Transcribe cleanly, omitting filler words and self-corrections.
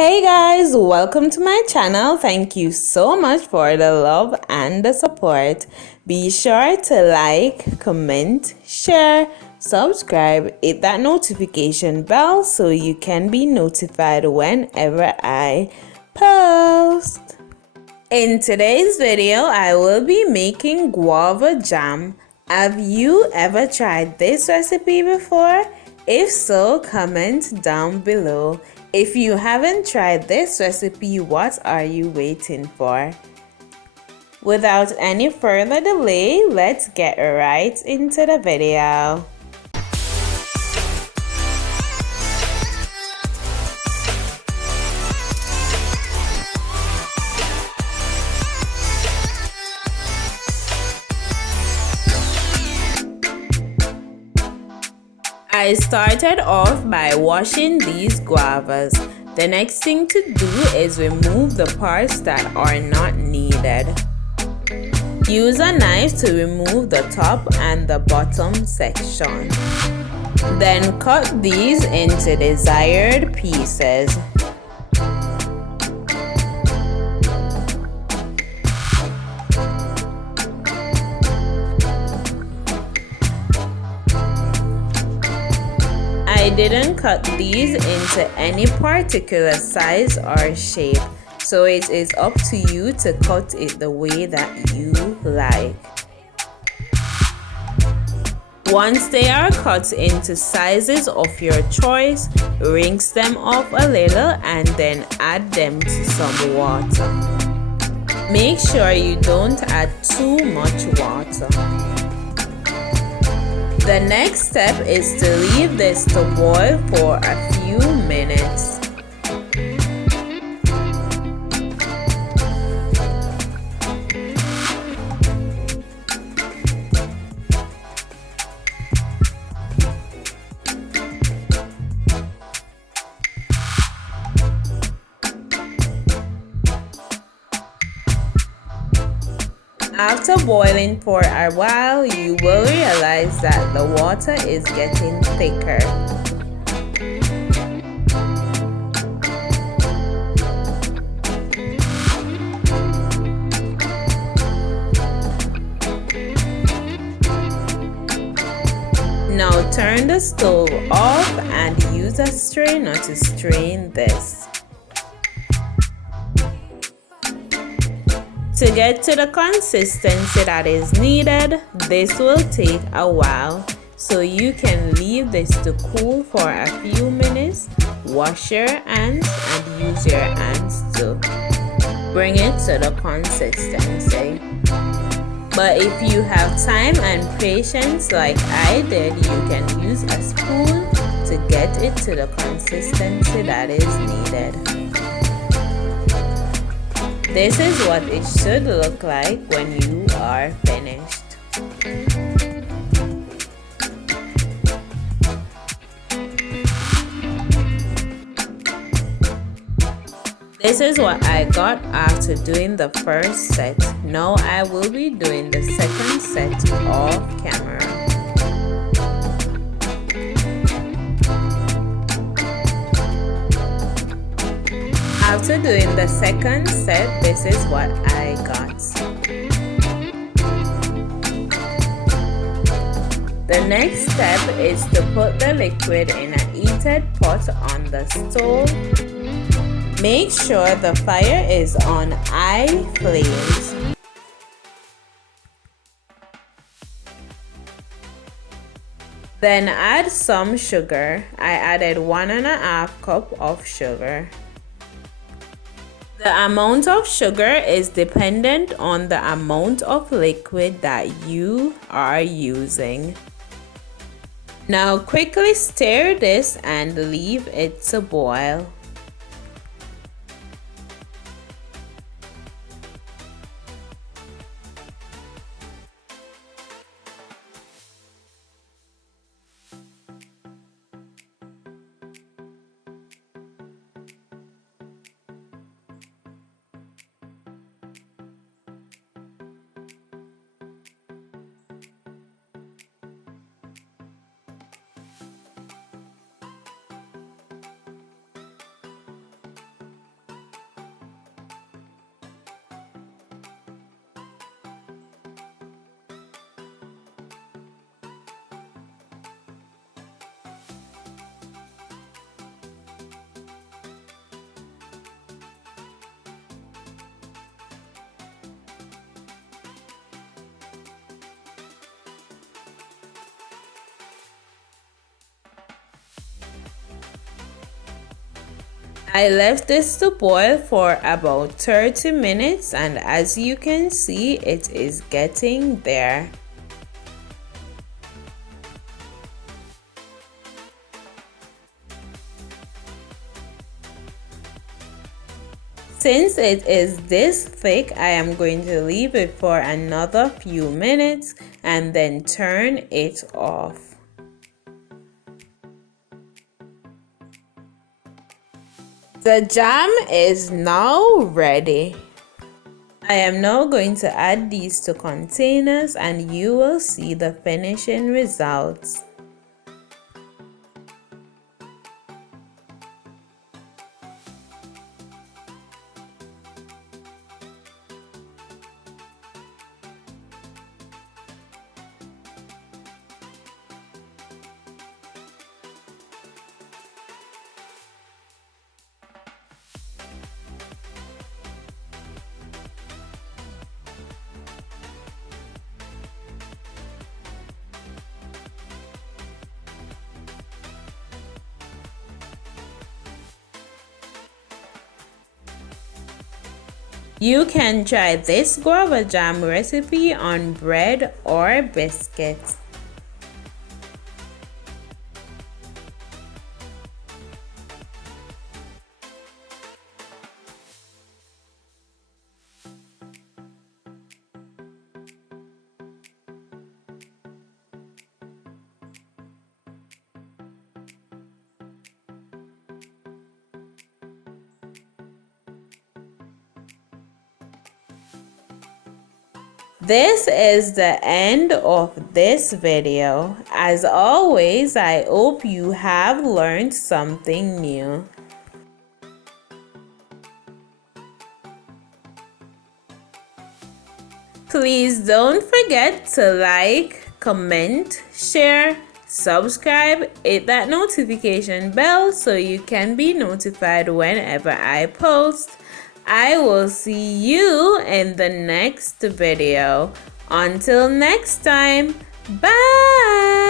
Hey guys, welcome to my channel. Thank you so much for the love and the support. Be sure to like, comment, share, subscribe, hit that notification bell so you can be notified whenever I post. In today's video, I will be making guava jam. Have you ever tried this recipe before? If so, comment down below. If you haven't tried this recipe, what are you waiting for? Without any further delay, let's get right into the video. I started off by washing these guavas. The next thing to do is remove the parts that are not needed. Use a knife to remove the top and the bottom section. Then cut these into desired pieces. I didn't cut these into any particular size or shape, so it is up to you to cut it the way that you like. Once they are cut into sizes of your choice, rinse them off a little and then add them to some water. Make sure you don't add too much water. The next step is to leave this to boil for a few minutes. After boiling for a while, you will realize that the water is getting thicker. Now turn the stove off and use a strainer to strain this. To get to the consistency that is needed, this will take a while, so you can leave this to cool for a few minutes, wash your hands and use your hands to bring it to the consistency. But if you have time and patience like I did, you can use a spoon to get it to the consistency that is needed. This is what it should look like when you are finished. This is what I got after doing the first set. Now I will be doing the second set off camera. After doing the second set, this is what I got. The next step is to put the liquid in a heated pot on the stove. Make sure the fire is on high flames. Then add some sugar. I added 1.5 cups of sugar. The amount of sugar is dependent on the amount of liquid that you are using. Now quickly stir this and leave it to boil. I left this to boil for about 30 minutes, and as you can see, it is getting there. Since it is this thick, I am going to leave it for another few minutes and then turn it off. The jam is now ready. I am now going to add these to containers and you will see the finishing results. You can try this guava jam recipe on bread or biscuits. This is the end of this video. As always, I hope you have learned something new. Please don't forget to like, comment, share, subscribe, hit that notification bell so you can be notified whenever I post. I will see you in the next video. Until next time, bye!